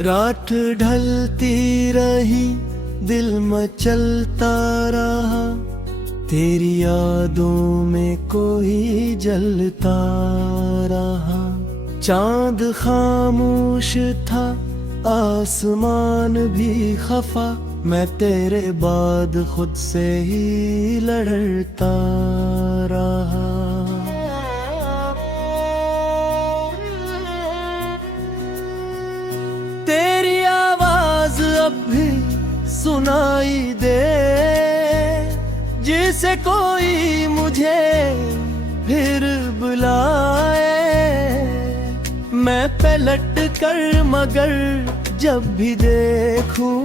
रात ढलती रही, दिल मचलता रहा, तेरी यादों में कोई जलता रहा। चांद खामोश था, आसमान भी खफा, मैं तेरे बाद खुद से ही लड़ता रहा। तेरी आवाज अब भी सुनाई दे, जिसे कोई मुझे फिर बुलाए। मैं पलट कर मगर जब भी देखूं,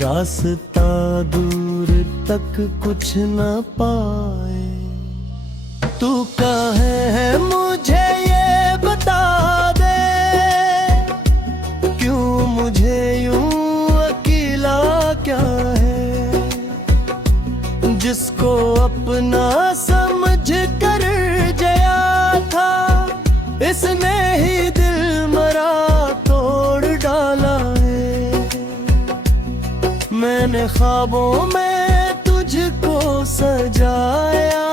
रास्ता दूर तक कुछ न पाए। तू कहाँ है मुझे ये बता दे, क्यों मुझे यूं अकेला क्या है। जिसको अपना समझ कर जया था, इसने ही दिल मरा तोड़ डाला है। मैंने ख्वाबों में तुझको सजाया,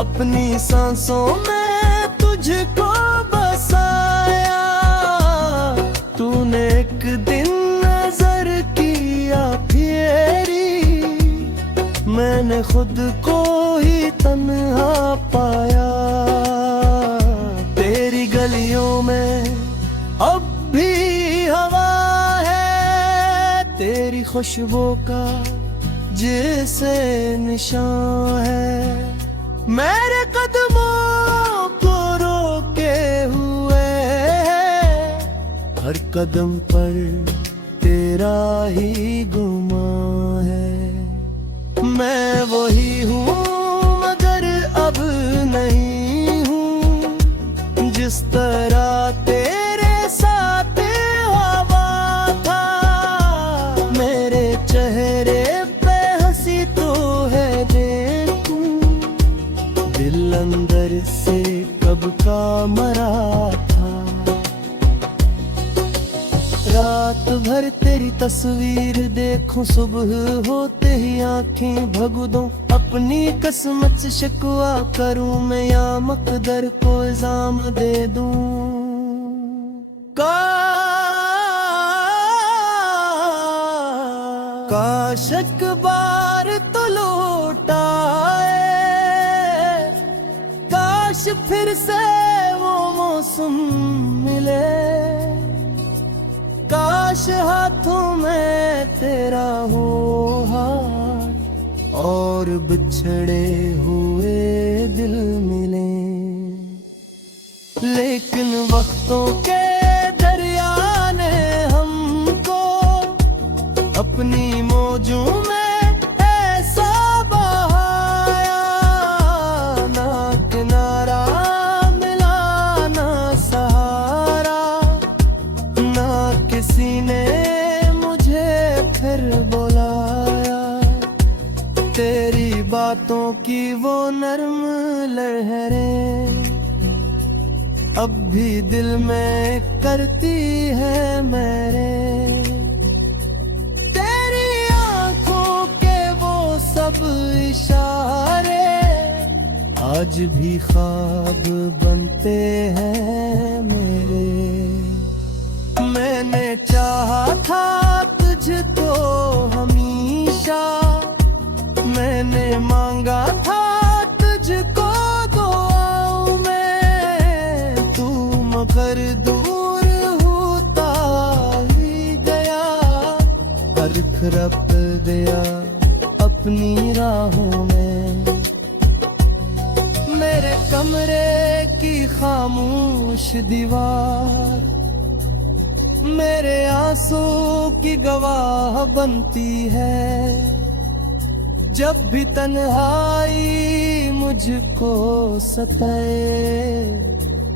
अपनी सांसों में तुझको बसाया। तूने एक दिन नजर किया फेरी, मैंने खुद को ही तन्हा पाया। तेरी गलियों में अब भी हवा है, तेरी खुशबू का जैसे निशान है। मेरे कदमों को रोके हुए है, हर कदम पर तेरा ही गुमान है। मैं वही हूँ मगर अब नहीं हूँ, जिस तरह तेरे साथ हवा था। मेरे चेहरे पे हंसी तो है देखूं, दिल अंदर से कब का मरा था। रात भर तेरी तस्वीर देखूं, सुबह होते ही आंखें भग दूं। अपनी किस्मत से शिकवा करूं मैं, या मकदर को इल्जाम दे दूं। काश एक बार तो लौट आए, काश फिर से वो मौसम मिले। काश हाथों में तेरा हो हाथ, और बिछड़े हुए दिल मिले। लेकिन वक्तों के दरिया ने हमको अपनी मौजों में ऐसा बहाया। ना किनारा मिला ना सहारा, ना किसी ने मुझे फिर बुलाया। तेरी बातों की वो नर्म लहरें अब भी दिल में करती है मेरे। तेरी आंखों के वो सब इशारे आज भी ख्वाब बनते हैं मेरे। मैंने चाहा था तुझको हमेशा, मैंने मांगा था तुझको दुआओं में। तू मगर दूर होता ही गया, अर्ख रख दिया अपनी राहों में। मेरे कमरे की खामोश दीवार मेरे आंसू की गवाह बनती है। जब भी तन्हाई मुझको सताए,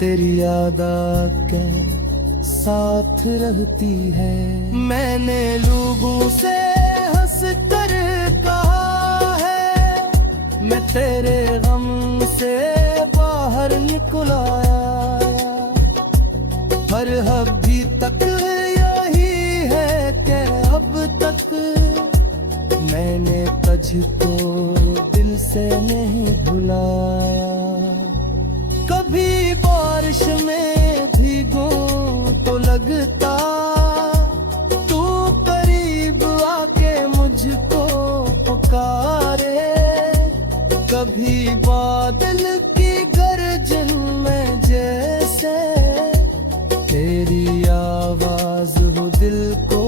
तेरी याद आके साथ रहती है। मैंने लोगों से हंस कर कहा है, मैं तेरे गम से बाहर निकल आया। पर अभी तक हकीकत यही है कि अब तक मैंने तुझको दिल से नहीं भुलाया। कभी बारिश में भीगूं तो लगता तू करीब आके मुझको पुकारे। कभी बादल की गर्जन में जैसे तेरी आवाज वो दिल को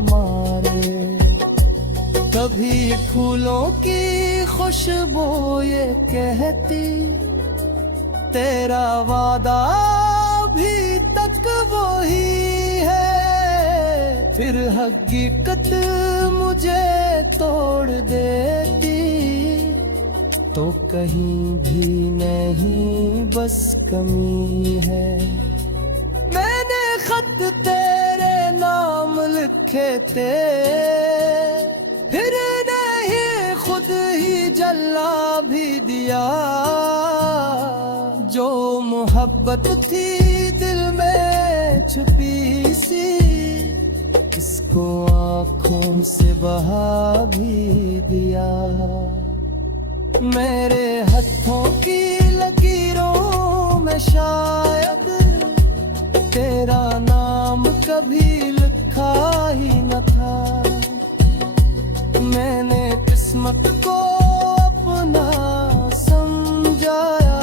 मारे। कभी फूलों की खुशबू ये कहती तेरा वादा भी तक वही है। फिर हकीकत मुझे तोड़ देती तो कहीं भी नहीं बस कमी है। मैंने खत तेरे नाम लिखे थे फिर नहीं खुद ही जला भी दिया। जो मोहब्बत थी दिल में छुपी सी इसको आँखों से बहा भी दिया। मेरे हाथों की लकीरों में शायद तेरा नाम कभी लिखा ही न था। मैंने किस्मत को अपना समझाया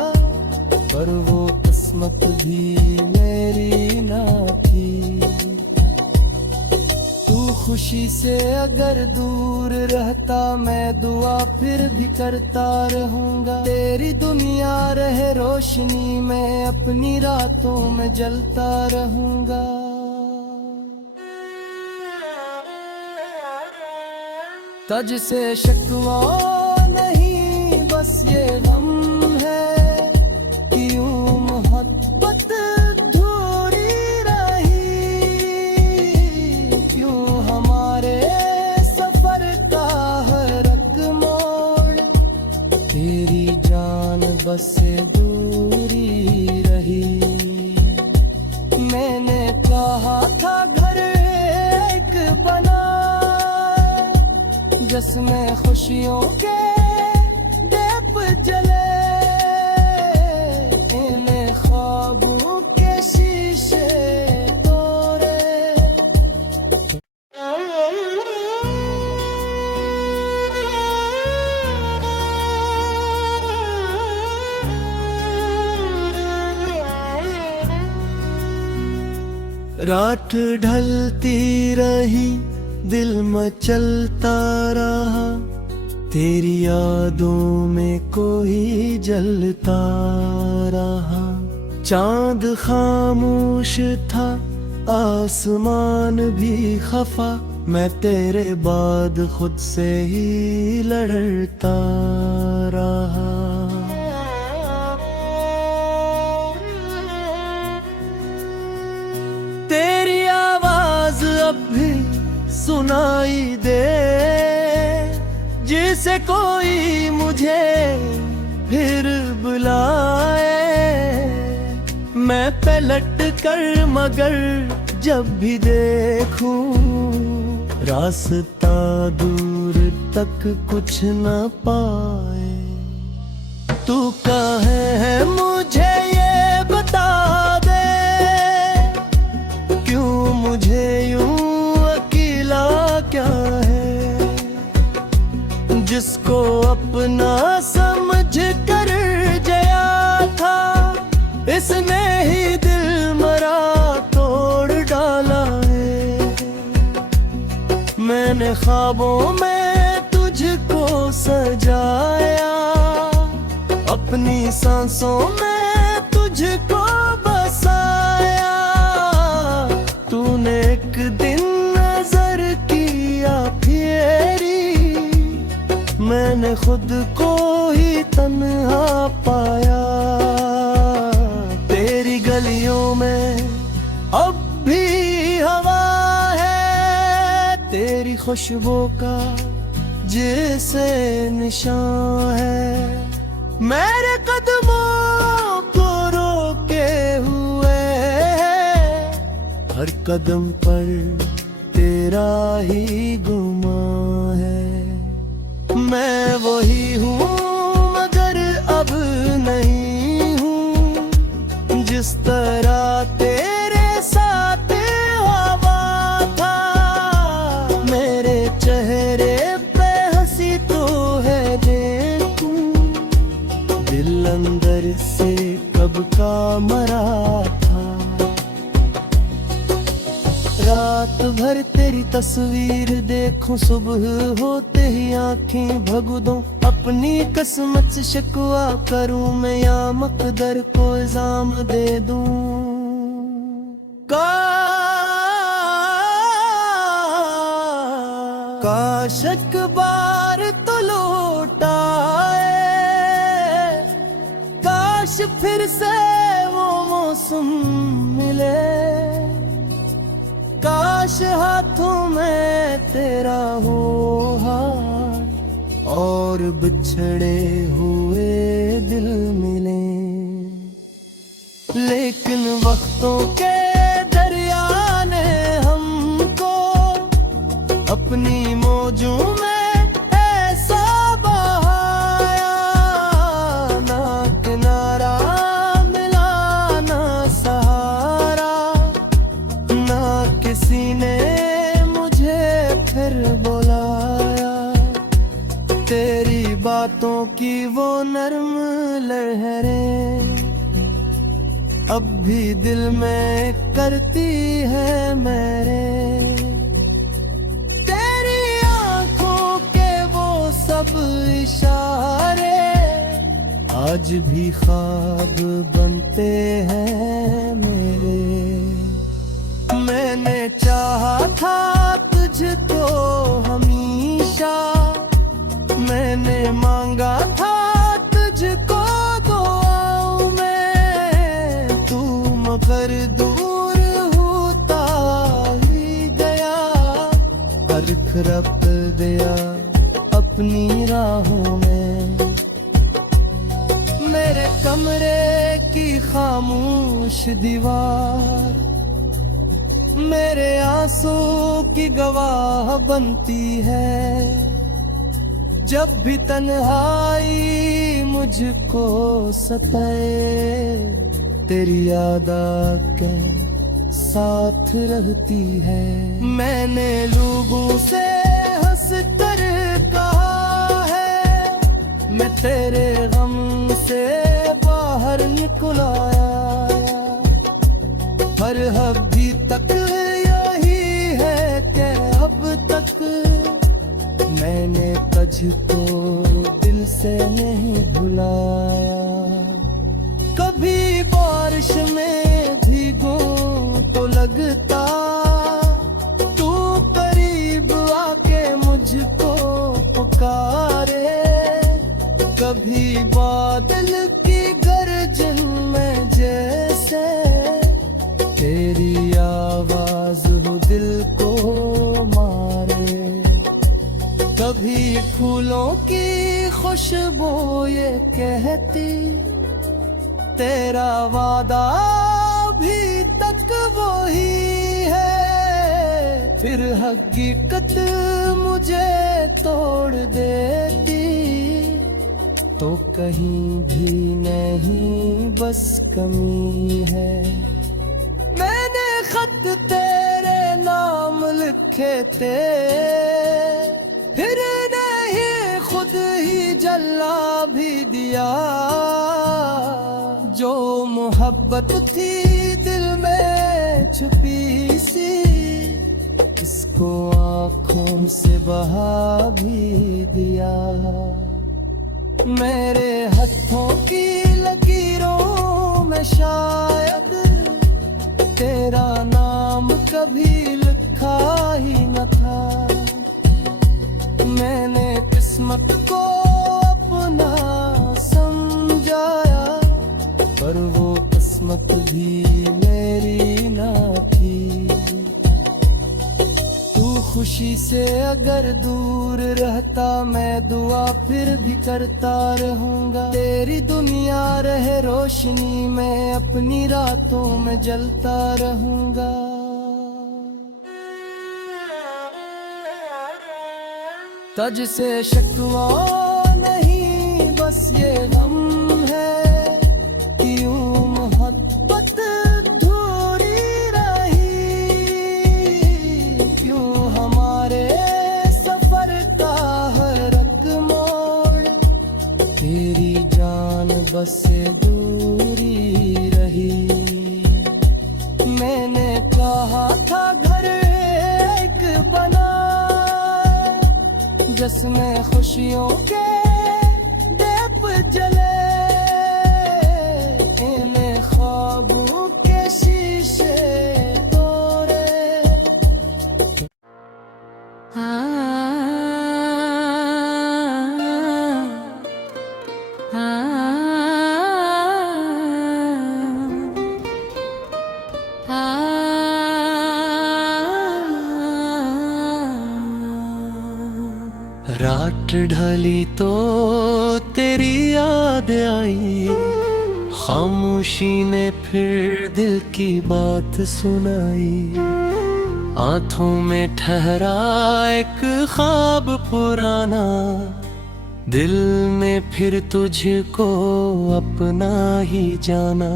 पर वो किस्मत भी मेरी ना थी। तू खुशी से अगर दूर रहता मैं दुआ फिर भी करता रहूंगा। तेरी दुनिया रहे रोशनी में अपनी रातों में जलता रहूंगा। तुझसे शिकवा नहीं बस ये गम है कि यूं मोहब्बत अधूरी रही। यूं हमारे सफर का हर एक मोड़ तेरी जान बस दूरी रही। मैंने कहा था घर एक बना जिसमें खुशियों के दीप जले। इन्हें ख्वाबों के शीशे तोड़े। रात ढलती रही दिल मचलता रहा। तेरी यादों में कोई जलता रहा। चांद खामोश था आसमान भी खफा। मैं तेरे बाद खुद से ही लड़ता रहा। तेरी आवाज अब भी सुनाई दे जिसे कोई मुझे फिर बुलाए। मैं पलट कर मगर जब भी देखूं रास्ता दूर तक कुछ न पाए। तू कहाँ है मुझे ये बता दे क्यों मुझे यूं क्या है। जिसको अपना समझ कर जया था इसने ही दिल मरा तोड़ डाला है। मैंने ख्वाबों में तुझको सजाया अपनी सांसों में तुझको बसाया। तूने एक दिन मैंने खुद को ही तन्हा पाया। तेरी गलियों में अब भी हवा है तेरी खुशबू का जैसे निशान है। मेरे कदमों को रोके हुए हर कदम पर तेरा ही गुमां है। मैं वही हूँ मगर अब नहीं हूँ जिस तरह तेरे साथ हवा था। मेरे चेहरे पे हंसी तो है देखूं, दिल अंदर से कब का मरा था। रात भर तेरी तस्वीर देखूं, सुबह होते ही आंखें भग दूं। अपनी किस्मत से शिकवा करूं मैं या मकदर को इल्जाम दे दूं। काश एक बार तो लौट आए, काश फिर से वो मौसम मिले, काश हाथों में तेरा हो हाथ और बिछड़े हुए दिल मिले। लेकिन वक्तों के दरिया ने हमको अपनी मौजों में ऐसा बहाया, ना किनारा मिला ना सहारा, ना किसी ने मुझे फिर बुलाया। तेरी बातों की वो नर्म लहरें अब भी दिल में करती है मेरे। तेरी आंखों के वो सब इशारे आज भी ख्वाब बनते हैं मेरे। मैंने चाहा था तुझको हमेशा, मैंने मांगा था तुझको दुआओं में, तू मगर दूर होता ही गया, अर्ख रख दिया अपनी राहों में। मेरे कमरे की खामोश दीवार मेरे आंसू की गवाह बनती है। जब भी तन्हाई मुझको सताए, तेरी याद आके साथ रहती है। मैंने लोगों से हंस कर कहा है, मैं तेरे गम से बाहर निकल आया। पर अभी तक यही है कि अब तक मैंने तुझको दिल से नहीं भुलाया। कभी बारिश में भीगूं तो लगता तू करीब आके मुझको पुकारे, कभी बादल की गर्जन में जैसे तेरी आवाज हो दिल को मारे। कभी फूलों की खुशबू ये कहती तेरा वादा भी तक वही है, फिर हकीकत मुझे तोड़ देती तो कहीं भी नहीं बस कमी है। मैंने खत तेरे नाम लिखे थे, फिर नहीं खुद ही जला भी दिया। जो मोहब्बत थी दिल में छुपी सी, इसको आँखों से बहा भी दिया। मेरे हाथों की लकीरों में शायद तेरा नाम कभी लिखा ही न था। मैंने किस्मत को अपना समझाया, पर वो किस्मत भी मेरी ना थी। तू खुशी से अगर दूर रहता, मैं दुआ फिर भी करता रहूंगा। तेरी दुनिया रहे रोशनी में, अपनी रातों में जलता रहूंगा। तज से शिकवा नहीं, बस ये गम है कि यूं मोहब्बत अधूरी रही। क्यों हमारे सफर का हर एक मोड़ तेरी जान बस से दूरी रही। मैंने कहा था घर एक बना, जिसमें खुशियों के दीप जले, इन्हें ख्वाबों के शीशे तोड़े। रात ढली तो तेरी याद आई, खामोशी ने फिर दिल की बात सुनाई। आंखों में ठहरा एक ख्वाब पुराना, दिल में फिर तुझको अपना ही जाना।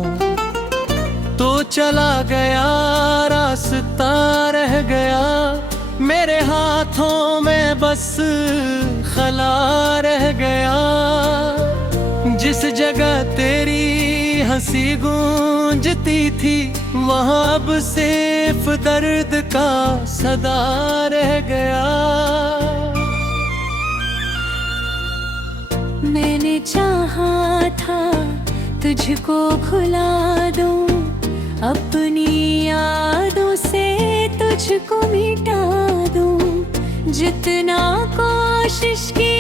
तो चला गया रास्ता रह गया, मेरे हाथों में बस खला रह गया। जिस जगह तेरी हंसी गूंजती थी, वहां अब सिर्फ दर्द का सदा रह गया। मैंने चाहा था तुझको खुला दूं, अपनी यादों से तुझको मिटा दूं। जितना कोशिश की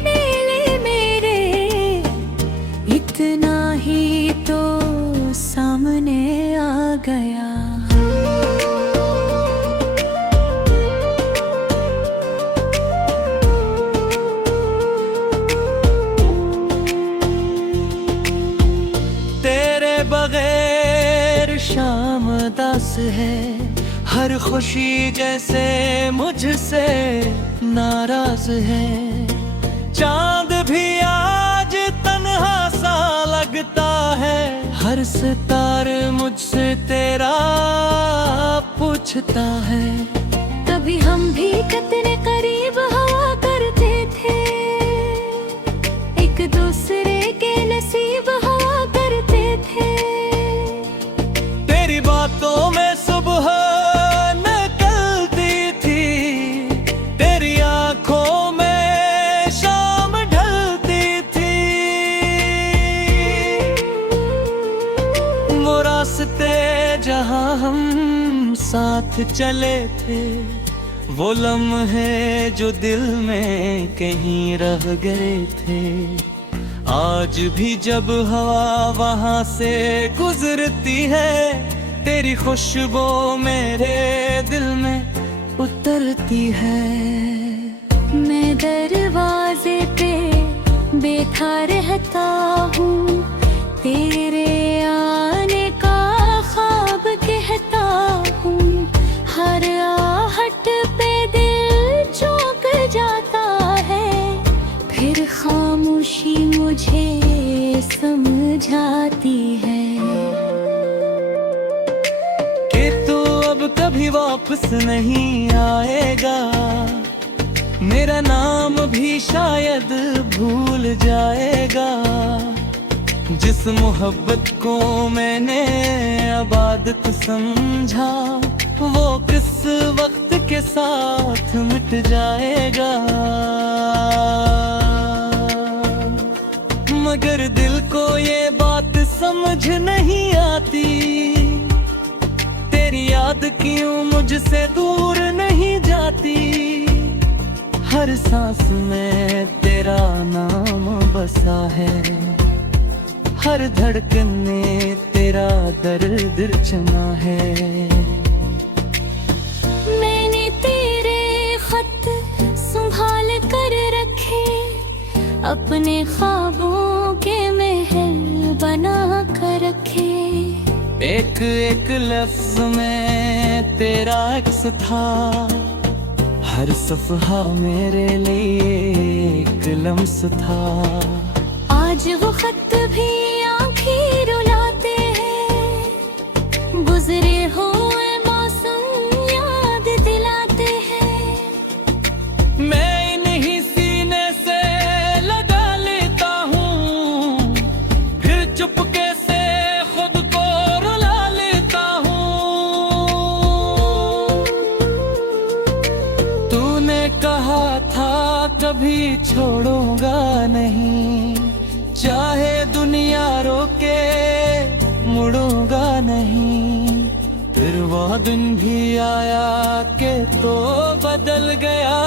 ले मेरे, इतना ही तो सामने आ गया। तेरे बगैर शाम दास है, हर खुशी जैसे मुझसे नाराज है। चांद भी आज तन्हा सा लगता है, हर सितारे मुझसे तेरा पूछता है। कभी हम भी कितने करीब हुआ करते थे, एक दूसरे के नसीब हुआ करते थे। तेरी बातों में सुबह निकलती थी, तेरी आंखों में शाम ढलती थी। वो रास्ते जहां हम साथ चले थे, वो लम्हे जो दिल में कहीं रह गए थे। आज भी जब हवा वहां से गुजरती है, तेरी खुशबू मेरे दिल में उतरती है। मैं दरवाजे पे बैठा रहता हूँ, तेरे आने का ख्वाब कहता हूँ। हर आहट पे दिल चौंक जाता है, फिर खामोशी मुझे समझाती है कि तू अब कभी वापस नहीं आएगा। मेरा नाम भी शायद भूल जाएगा। जिस मोहब्बत को मैंने अबादत समझा, वो किस वक्त के साथ मिट जाएगा। मगर दिल को ये बात समझ नहीं आती, तेरी याद क्यों मुझसे दूर नहीं जाती। हर सांस में तेरा नाम बसा है, हर धड़कन में तेरा दर्द रचना है। मैंने तेरे खत संभाल कर रखे, अपने ख्वाबों के महल बना कर रखे। एक लफ्ज में तेरा अक्स था, हर सफहा मेरे लिए एक लम्स था। आज वो खत भी आंखें रुलाते हैं, गुजरे हुए मौसम याद दिलाते हैं। मैं इन्हीं सीने से लगा लेता हूँ, फिर चुपके से खुद को रुला लेता हूँ। तूने कहा था कभी छोड़ूंगा नहीं, चाहे दुनिया रोके मुड़ूंगा नहीं। फिर वो दिन भी आया कि तो बदल गया,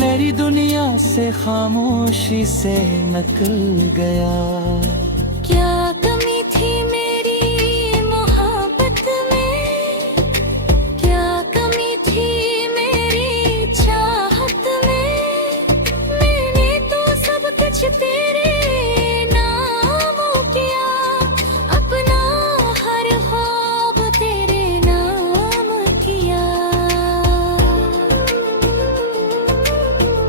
मेरी दुनिया से खामोशी से निकल गया। क्या कमी थी मेरी मोहब्बत में, क्या कमी थी मेरी चाहत में। मैंने तो सब कुछ तेरे नाम किया, अपना हर ख्वाब तेरे नाम किया।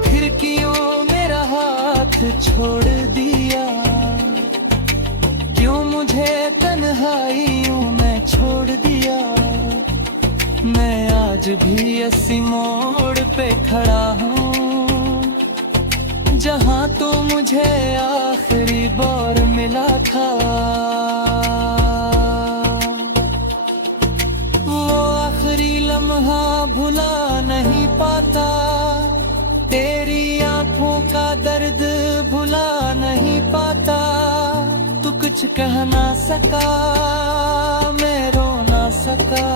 फिर क्यों मेरा हाथ छोड़ दिया, क्यों मुझे तन्हाइयों में छोड़ दिया। मैं आज भी इसी मोड़ पे खड़ा हूँ, जहाँ तो मुझे आखिरी बार मिला था। वो आखिरी लम्हा भुला नहीं पाता, तेरी आंखों का दर्द भुला नहीं पाता। तू कुछ कह ना सका, मैं रो ना सका,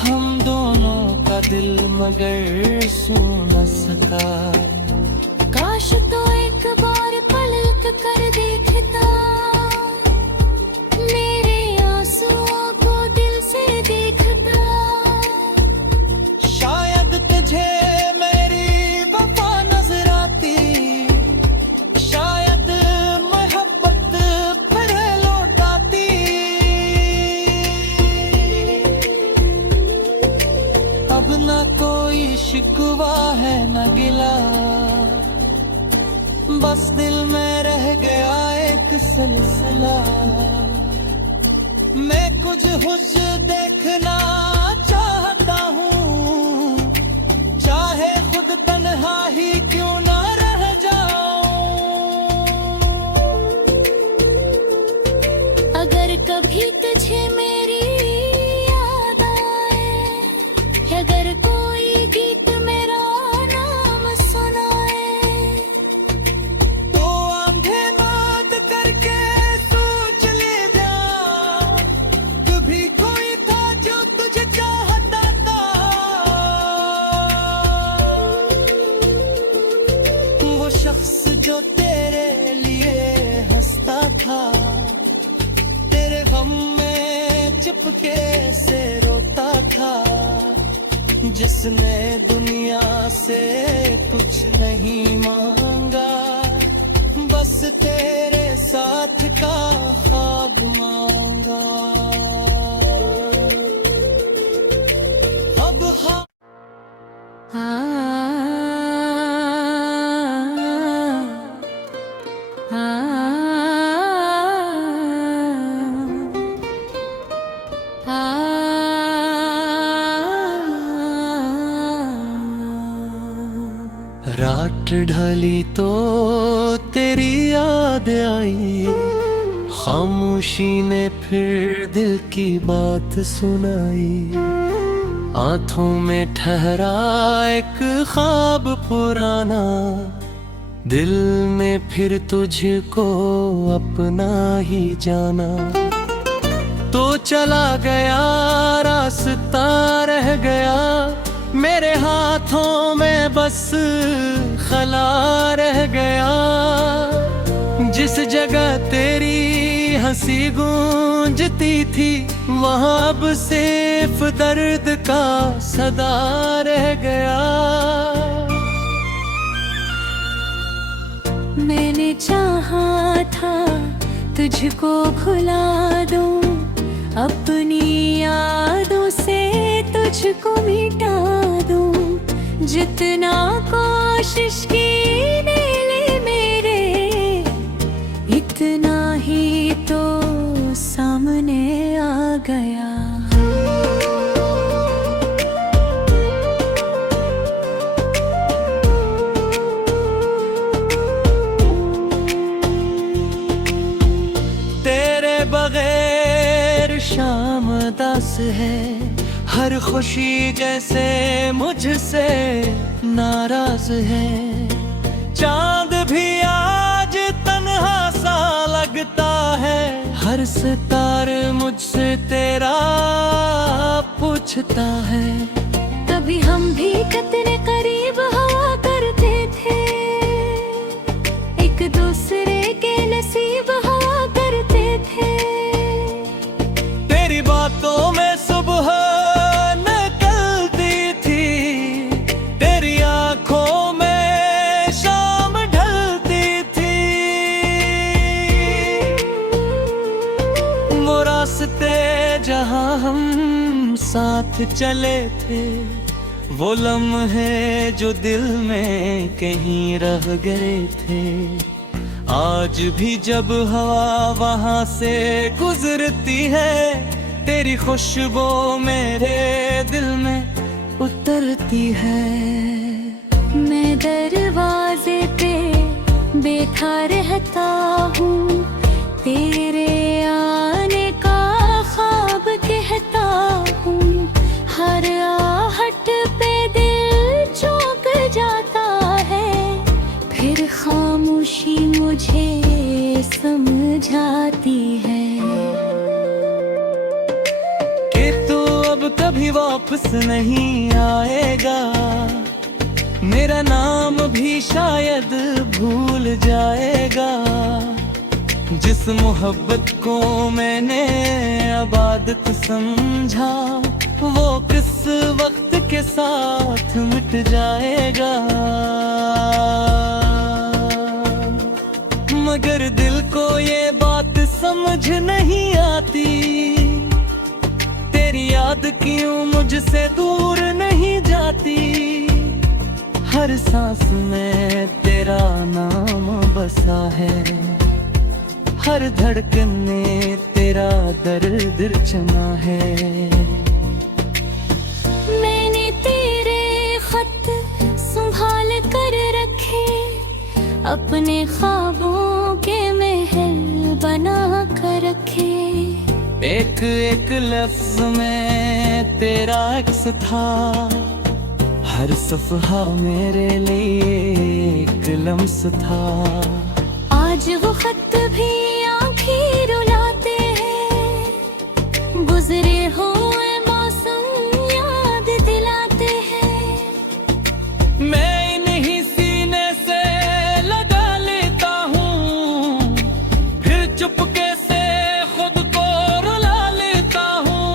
हम दोनों का दिल मगर सू न सका। काश तो एक बार पलक कर देखता, मेरे आंसुओं को दिल से देखता। शायद तुझे मेरी वफा नजर आती, शायद मोहब्बत फिर लौट आती। अब ना कोई शिकवा है न गिला, बस दिल में रह गया एक सिलसिला। मैं कुछ हुज देखना चाहता हूँ, चाहे खुद तन्हा ही क्यों ना रह जाऊं। अगर कभी तुझे मेरी याद आए, अगर कोई गीत मेरा नाम सुनाए, तो आंखें बंद करके सोच ले जा, कभी कोई था जो तुझे चाहता था। वो शख्स जो तेरे लिए हंसता था, तेरे गम में चुपके से रोता था। जिसने दुनिया से कुछ नहीं मांगा, बस तेरे साथ का ख्वाब मांगा। अब रात ढली तो तेरी याद आई, खामोशी ने फिर दिल की बात सुनाई। आंखों में ठहरा एक ख्वाब पुराना, दिल में फिर तुझको अपना ही जाना। तो चला गया रास्ता रह गया, मेरे हाथों में बस खला रह गया। जिस जगह तेरी हंसी गूंजती थी, वहाँ अब सिर्फ दर्द का सदा रह गया। मैंने चाहा था तुझको भुला दूं, अपनी यादों से तुझको मिटा दूं, जितना कोशिश की ले मेरे, इतना ही तो सामने आ गया। तेरे बगैर शाम दास है, हर खुशी जैसे मुझसे नाराज है। चांद भी आज तन्हा सा लगता है, हर सितारे मुझसे तेरा पूछता है। कभी हम भी कितने करीब हुआ करते थे, एक दूसरे के नसीब हुआ करते थे। तेरी बातों में सुबह निकलती थी, तेरी आंखों में शाम ढलती थी। वो रास्ते जहां हम साथ चले थे, वो लम्हे जो दिल में कहीं रह गए थे। आज भी जब हवा वहां से गुजरती है, तेरी खुशबू मेरे दिल में उतरती है। मैं दरवाजे पे बैठा रहता हूँ, तेरे आने का ख्वाब कहता हूँ। हर आहट पे दिल चौंक जाता है, फिर खामोशी मुझे समझाती है कि तू अब कभी वापस नहीं आएगा। मेरा नाम भी शायद भूल जाएगा, जिस मोहब्बत को मैंने इबादत समझा, वो किस वक्त के साथ मिट जाएगा। मगर दिल को ये बात समझ नहीं आती, तेरी याद क्यों मुझसे दूर नहीं जाती। हर सांस में तेरा नाम बसा है, हर धड़कन में तेरा दर्द चना है। मैंने तेरे खत संभाल कर रखे, अपने ख्वाबों के महल बना कर रखे। एक एक लफ्ज में तेरा अक्स था, हर सफहा मेरे लिए एक लम्स था। आज वो खत भी आंखें रुलाते हैं, गुजरे हुए मौसम याद दिलाते हैं। मैं इन्हीं सीने से लगा लेता हूँ, फिर चुपके से खुद को रुला लेता हूँ।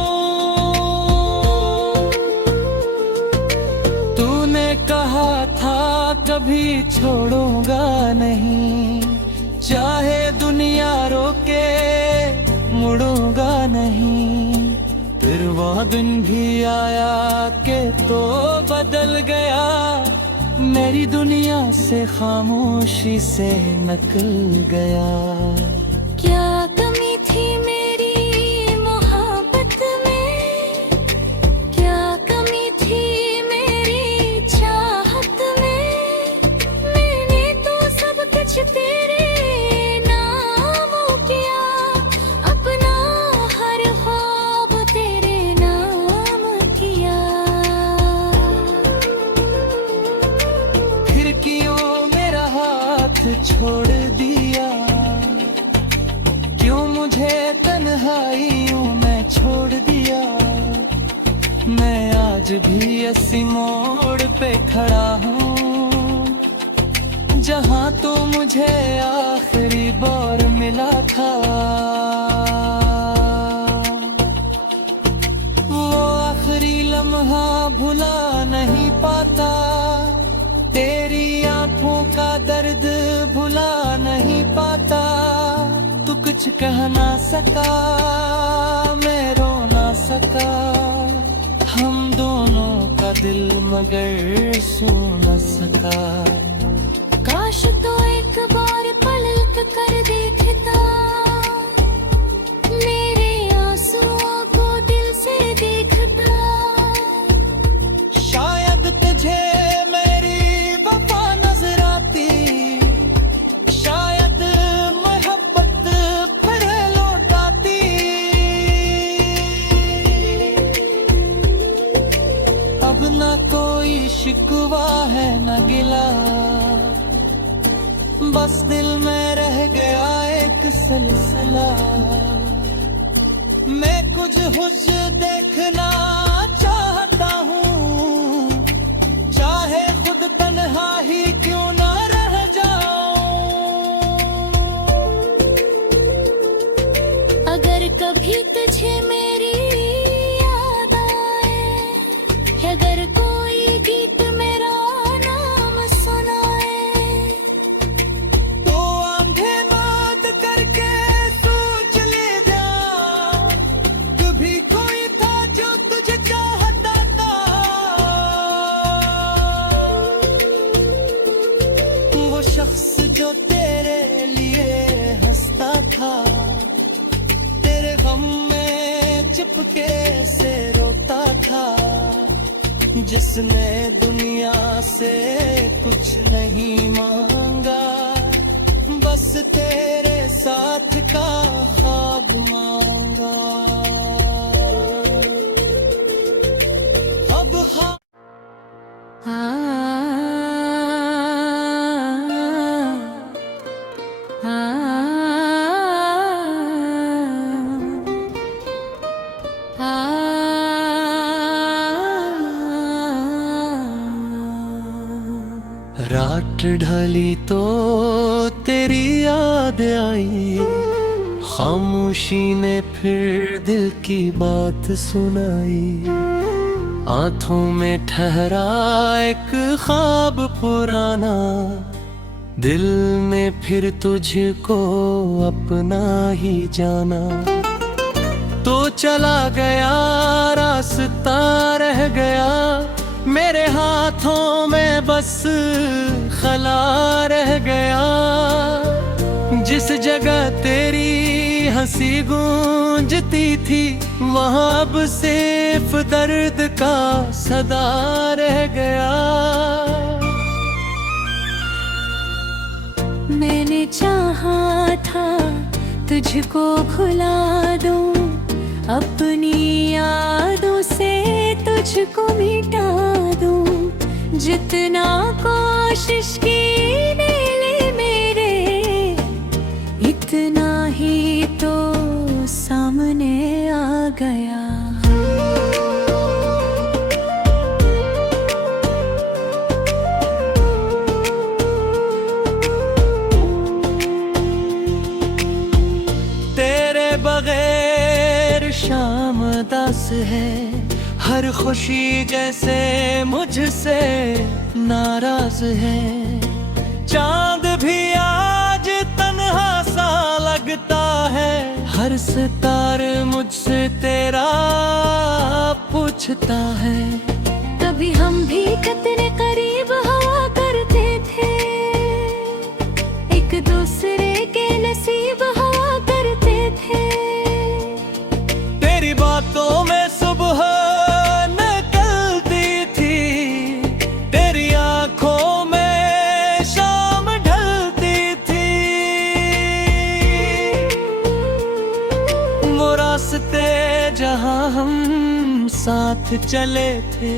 तूने कहा था कभी छोड़ूंगा नहीं, चाहे दुनिया रोके मुड़ूंगा नहीं। फिर वो दिन भी आया कि तो बदल गया, मेरी दुनिया से खामोशी से निकल गया। क्या कमी थी मेरी मोहब्बत में, क्या कमी थी मेरी चाहत में। मैंने तो सब कुछ तेरे छोड़ दिया, क्यों मुझे तन्हाइयों में छोड़ दिया। मैं आज भी इसी मोड़ पे खड़ा हूँ, जहाँ तो मुझे आखिरी बार मिला था। वो आखिरी लम्हा भुला नहीं पाता, तेरी आंखों का दर्द भुला नहीं पाता। तू कुछ कह ना सका, मैं रो ना सका, हम दोनों का दिल मगर सो न सका। काश तो एक बार पलक कर देखता, मेरे आंसुओं को दिल से देखता। शायद तुझे मेरी वफा नजर आती, शायद मोहब्बत फिर लौटाती। अब ना कोई शिकवा है न गिला, बस दिल में रह गया एक सिलसिला। मैं कुछ हुज देखना चाहता हूँ, चाहे खुद तन्हा ही क्यों ना रह जाऊं। अगर कभी तुझे मेरी याद आए, अगर कोई गीत मेरा नाम सुनाए, तो आंखें बंद करके सोच ले जा, कभी कोई था जो तुझे चाहता था। वो शख्स जो तेरे लिए हंसता था, तेरे गम में चिपके से रोता था, जिसने दुनिया से कुछ नहीं मांगा, बस तेरे साथ का ख्वाब मांगा। अब रात ढली तो तेरी याद आई, खामोशी ने फिर दिल की बात सुनाई। आंखों में ठहरा एक ख्वाब पुराना, दिल में फिर तुझको अपना ही जाना। तो चला गया रास्ता रह गया, मेरे हाथों में बस खला रह गया। जिस जगह तेरी हंसी गूंजती थी, वहाँ अब सिर्फ दर्द का सदा रह गया। मैंने चाहा था तुझको भुला दूं, अपनी यादों से तुझको मिटा दूं। जितना कोशिश की ले मेरे, इतना ही तो सामने आ गया। तेरे बगैर शाम दास है, हर खुशी जैसे मुझसे नाराज है। चांद भी आज तन्हा सा लगता है, हर सितारे मुझसे तेरा पूछता है। कभी हम भी कितने करीब हुआ करते थे, एक दूसरे के नसीब हुआ करते थे। तेरी बातों में सुबह निकलती थी, तेरी आंखों में शाम ढलती थी। वो रास्ते जहां हम साथ चले थे,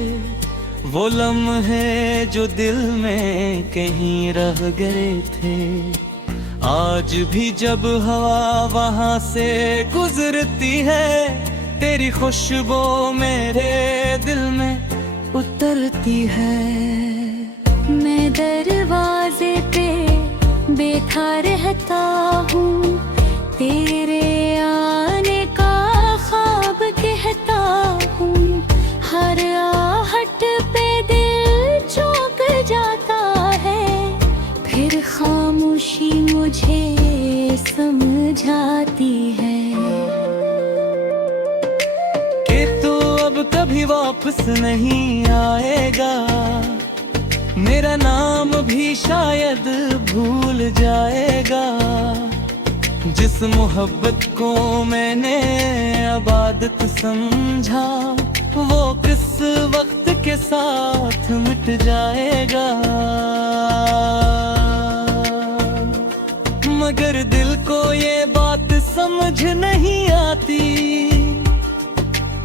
वो लम्हे जो दिल में कहीं रह गए थे। आज भी जब हवा वहां से गुजरती है, तेरी खुशबू मेरे दिल में उतरती है। मैं दरवाजे पे बैठा रहता हूँ, तेरे आने का ख्वाब कहता हूँ। हर आहट पे दिल चौंक जाता है, फिर खामोशी मुझे समझाती है कि तू अब कभी कभी वापस नहीं आएगा, मेरा नाम भी शायद भूल जाएगा। जिस मोहब्बत को मैंने इबादत समझा, वो किस वक्त के साथ मिट जाएगा। मगर दिल को ये बात समझ नहीं आती,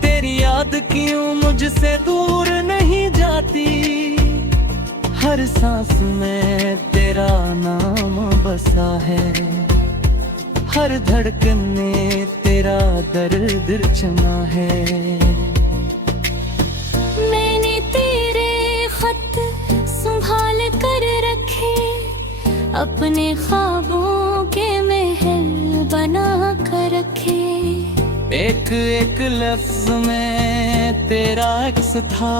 तेरी याद क्यों मुझसे दूर नहीं जाती। हर सांस में तेरा नाम बसा है, हर धड़कन में तेरा दर्द चना है। मैंने तेरे खत संभाल कर रखे, अपने ख्वाबों के महल बना कर रखे। एक एक लफ्ज में तेरा अक्स था,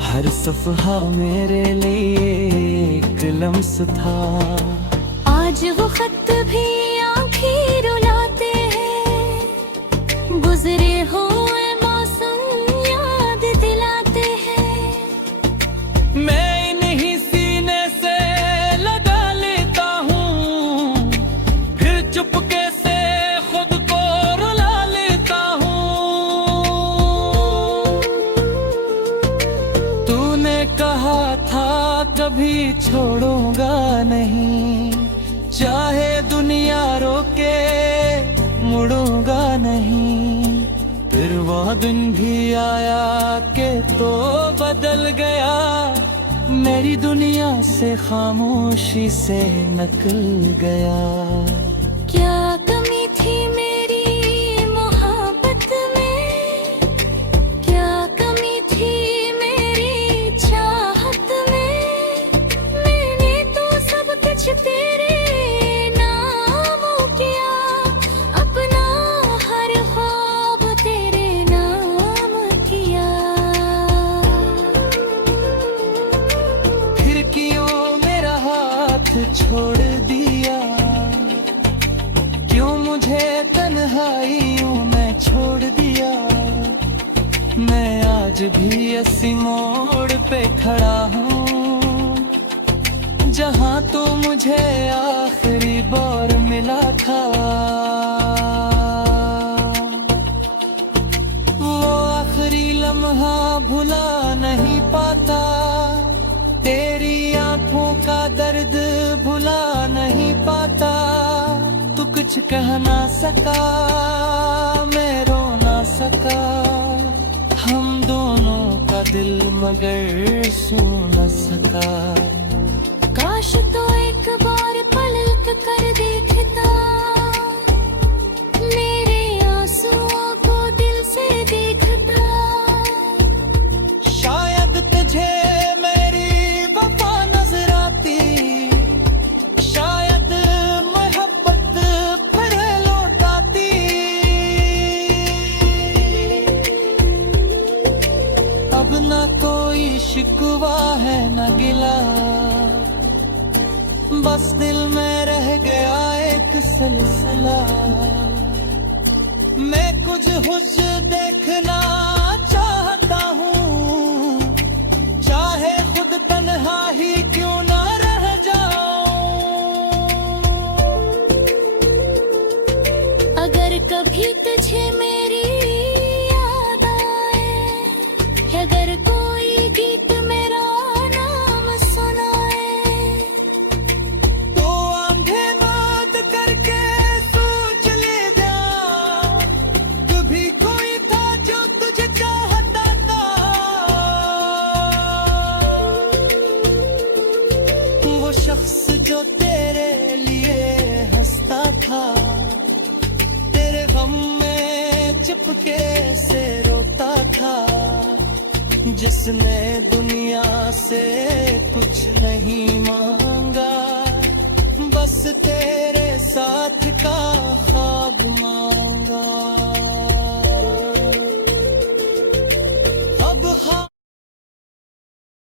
हर सफहा मेरे लिए एक लम्स था। आज वो खत भी आंखें रुलाते हैं, गुजरे हुए मौसम याद दिलाते हैं। मैं इन्हीं सीने से लगा लेता हूँ, फिर चुपके से खुद को रुला लेता हूँ। तूने कहा था कभी छोड़ूंगा नहीं, चाहे दुनिया रोके मुड़ूंगा नहीं। फिर वो दिन भी आया के तो बदल गया, मेरी दुनिया से खामोशी से निकल गया। क्या कमी थी मेरी मोहब्बत में, क्या कमी थी मेरी चाहत में। मैंने तो सब कुछ तेरे छोड़ दिया, क्यों मुझे तन्हाइयों में छोड़ दिया। मैं आज भी इसी मोड़ पे खड़ा हूँ, जहाँ तो मुझे आखिरी बार मिला था। वो आखिरी लम्हा भुला नहीं पाता, तेरी आंखों का दर्द भुला नहीं पाता। तू कुछ कह ना सका, मैं रो ना सका, हम दोनों का दिल मगर सू न सका। काश तो एक बार पलट कर देखता, मेरे आंसुओं को दिल से देखता। शायद तुझे अब ना कोई शिकवा है न गिला, बस दिल में रह गया एक सिलसिला। मैं कुछ हुज देखना चाहता हूँ, चाहे खुद तन्हा ही क्यों ना रह जाऊं। अगर कभी तुझे मेरी याद आए, अगर कोई गीत मेरा नाम सुनाए, तो आंखें बंद करके सोच ले जा, कभी कोई था जो तुझे चाहता था। वो शख्स जो तेरे लिए हंसता था, तेरे गम में चिपके से रोता था। जिसने दुनिया से कुछ नहीं मांगा, बस तेरे साथ का